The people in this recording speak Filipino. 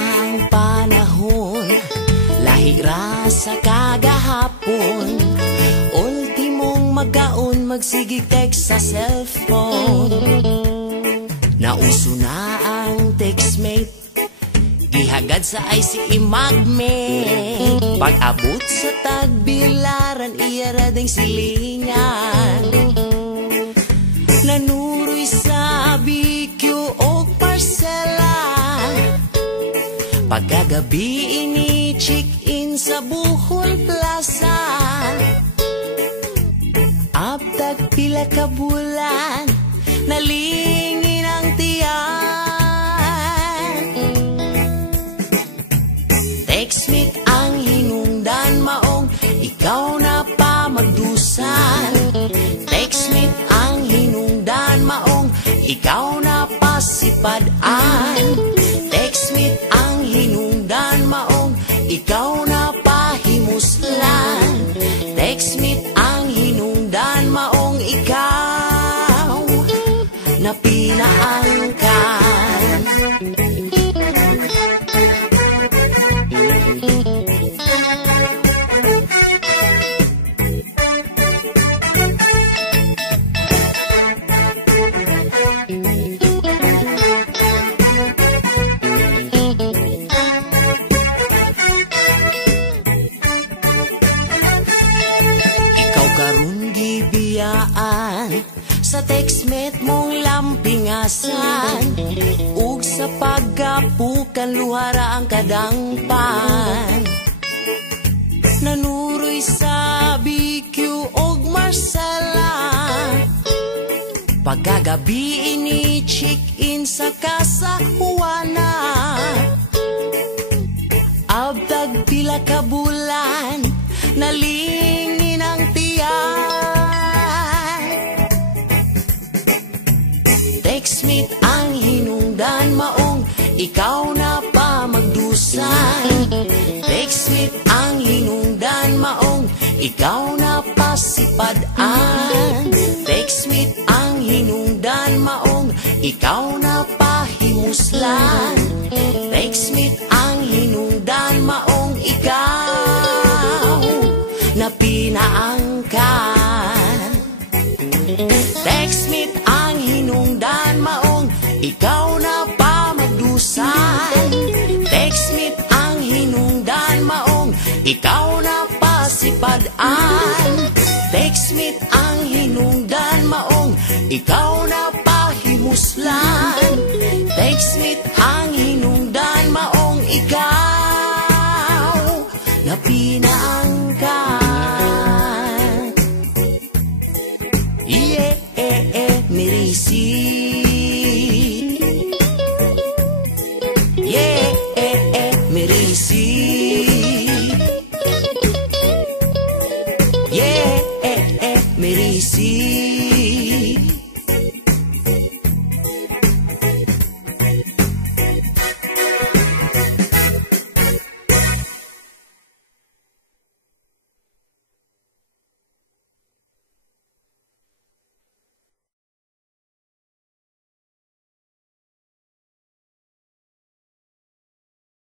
ang panahon, lahira sa kagahapon. Ultimong magaon, magsigig text sa cellphone. Nauso na ang textmate, gihagad sa IC imagmate. Pag-abot sa tagbilaran, iya rading silingan. Nanuroy sa BQ o parcela. Pagkagabi ini check-in sa Bohol Plaza. Abtag pila ka bulan, nalingin ang tiyan. Textmate ang hinungdan maong, ikaw na pa magdusan. Textmate ang hinungdan maong, ikaw na pa sipadaan. Textmate ang hinungdan maong, ikaw na pa himuslan. Textmate ang hinungdan maong, ikaw na pinaangkan. Karun gibiyaan sa textmate mong lampingasan, ug sa paggapukan luhara ang kadangpan. Nanuroy sa BQ og Marcela. Pagkagabi ini check-in sa Casa Juana. Abtag pila ka bulan, nalingin ang tiyan. Textmate ang hinungdan maong, ikaw na pa magdusan. Textmate ang hinungdan maong, ikaw na pa sipadaan. Textmate ang hinungdan maong, ikaw na pa himuslan. Textmate ang hinungdan maong, ikaw na pinaangkan. Textmate ang hinungdan maong, ikaw na pa magdusan. Textmate ang hinungdan maong, ikaw na pa sipadaan. Textmate ang hinungdan maong, ikaw na pa himuslan. Textmate ang